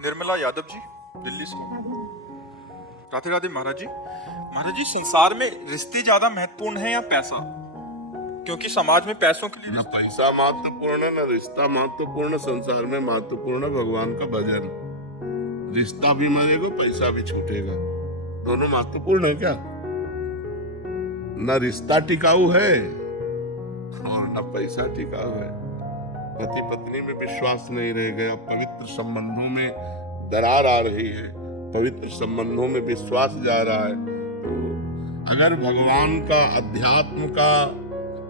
निर्मला यादव जी, दिल्ली से। राधे राधे महाराज जी। महाराज जी, संसार में रिश्ते ज्यादा महत्वपूर्ण है या पैसा? क्योंकि समाज में पैसों के लिए ना पैसा महत्वपूर्ण है, ना रिश्ता महत्वपूर्ण। संसार में महत्वपूर्ण है भगवान का भजन। रिश्ता भी मरेगा, पैसा भी छूटेगा, दोनों महत्वपूर्ण है क्या? ना रिश्ता टिकाऊ है और ना पैसा टिकाऊ है। पति पत्नी में विश्वास नहीं रह गया, पवित्र संबंधों में दरार आ रही है, पवित्र संबंधों में विश्वास जा रहा है। तो अगर भगवान का, अध्यात्म का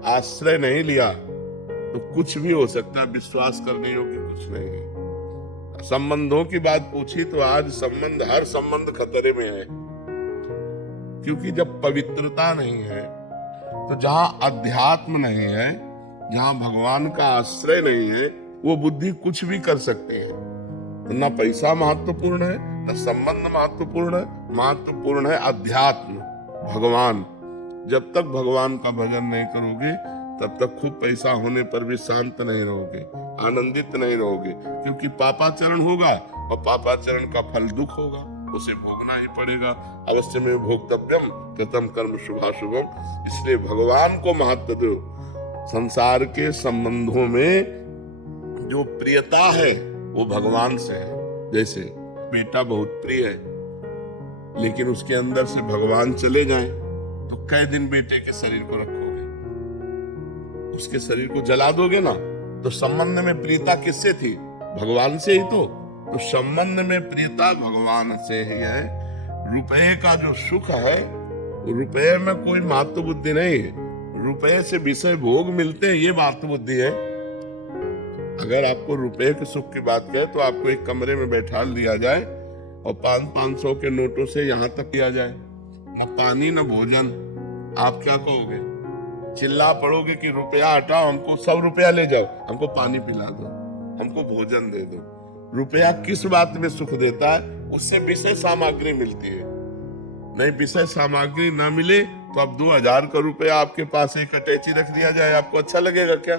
आश्रय नहीं लिया तो कुछ भी हो सकता है। विश्वास करने योग्य कुछ नहीं है। संबंधों की बात पूछी तो आज संबंध, हर संबंध खतरे में है, क्योंकि जब पवित्रता नहीं है, तो जहां अध्यात्म नहीं है, जहां भगवान का आश्रय नहीं है, वो बुद्धि कुछ भी कर सकते हैं। तो ना पैसा महत्वपूर्ण है, ना संबंध महत्वपूर्ण है, महत्वपूर्ण है अध्यात्म, भगवान। जब तक भगवान का भजन नहीं करोगे, तब तक खूब पैसा होने पर भी शांत नहीं रहोगे, आनंदित नहीं रहोगे, क्योंकि पापाचरण होगा और पापाचरण का फल दुख होगा, उसे भोगना ही पड़ेगा। अवश्य में भोक्तव्यम कृतम कर्म शुभाशुभम। इसलिए भगवान को महत्व दो। संसार के संबंधों में जो प्रियता है वो भगवान से है। जैसे बेटा बहुत प्रिय है, लेकिन उसके अंदर से भगवान चले जाएं तो कई दिन बेटे के शरीर को रखोगे? उसके शरीर को जला दोगे ना। तो संबंध में प्रियता किससे थी? भगवान से ही। तो संबंध में प्रियता भगवान से ही है। रुपए का जो सुख है, रुपए में कोई महत्व बुद्धि नहीं है। रुपए से विषय भोग मिलते हैं, ये महत्व बुद्धि है। अगर आपको रुपए के सुख की बात करें तो आपको एक कमरे में बैठा दिया जाए और 500 के नोटों से यहाँ तक किया जाए, न पानी न भोजन, आप क्या कहोगे? चिल्ला पड़ोगे कि रुपया हटाओ, हमको 100 रुपया ले जाओ, हमको पानी पिला दो, हमको भोजन दे दो। रुपया किस बात में सुख देता है? उससे विषय सामग्री मिलती है। नहीं, विषय सामग्री ना मिले तो अब 2000 का रुपया आपके पास एक अटैची रख दिया जाए, आपको अच्छा लगेगा क्या?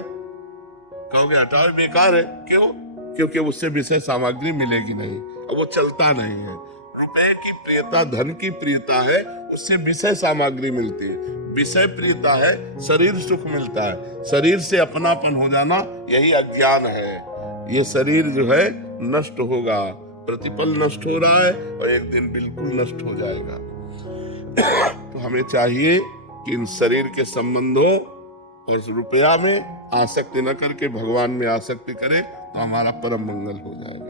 कहोगे हटाओ, बेकार है। क्यों? क्योंकि उससे विषय सामग्री मिलेगी नहीं, अब वो चलता नहीं है। रुपए की प्रियता धन की प्रियता है, उससे विषय सामग्री मिलती है। विषय प्रियता है, शरीर सुख मिलता है। शरीर से अपनापन हो जाना, यही अज्ञान है। ये शरीर जो है नष्ट होगा, प्रतिपल नष्ट हो रहा है और एक दिन बिल्कुल नष्ट हो जाएगा। तो हमें चाहिए कि इन शरीर के संबंधों और रुपया में आसक्ति न करके भगवान में आसक्ति करें, तो हमारा परम मंगल हो जाएगा।